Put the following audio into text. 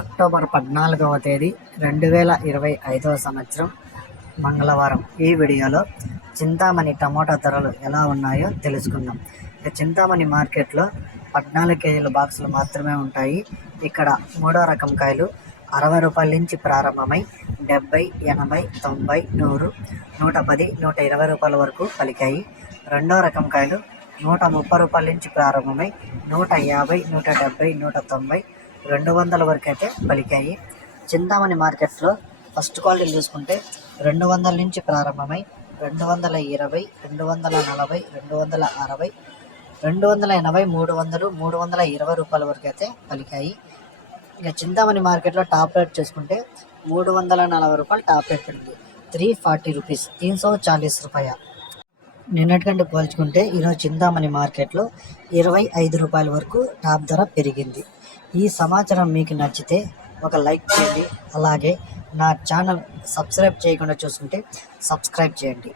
October పద్నాలుగవ తేదీ రెండు వేల ఇరవై ఐదవ సంవత్సరం మంగళవారం. ఈ వీడియోలో చింతామణి టమోటా ధరలు ఎలా ఉన్నాయో తెలుసుకుందాం. ఇక చింతామణి మార్కెట్లో పద్నాలుగు కేజీల బాక్సులు మాత్రమే ఉంటాయి. ఇక్కడ మూడో రకం కాయలు అరవై రూపాయల నుంచి ప్రారంభమై డెబ్బై ఎనభై తొంభై నూరు నూట పది నూట ఇరవై రూపాయల వరకు పలికాయి. రెండో రకం కాయలు నూట ముప్పై రూపాయల నుంచి ప్రారంభమై నూట యాభై నూట డెబ్బై నూట తొంభై రెండు వందల వరకు అయితే పలికాయి చింతామణి మార్కెట్లో ఫస్ట్ క్వాలిటీ చూసుకుంటే రెండు వందల నుంచి ప్రారంభమై రెండు వందల ఇరవై రెండు వందల నలభై రెండు వందల అరవై రెండు వందల ఎనభై మూడు వందలు మూడు వందల ఇరవై రూపాయల వరకు అయితే పలికాయి ఇక చింతామణి మార్కెట్లో టాప్ రేట్ చూసుకుంటే మూడు వందల నలభై రూపాయలు టాప్ రేట్ ఉంది త్రీ ఫార్టీ రూపీస్ తీన్ సో చాలీస్ రూపాయ నిన్నటికంటే పోల్చుకుంటే ఈరోజు చింతామణి మార్కెట్లో ఇరవై ఐదు రూపాయల వరకు టాప్ ధర పెరిగింది. ఈ సమాచారం మీకు నచ్చితే ఒక లైక్ చేయండి. అలాగే నా ఛానల్ సబ్స్క్రైబ్ చేయకుండా చూసుకుంటే సబ్స్క్రైబ్ చేయండి.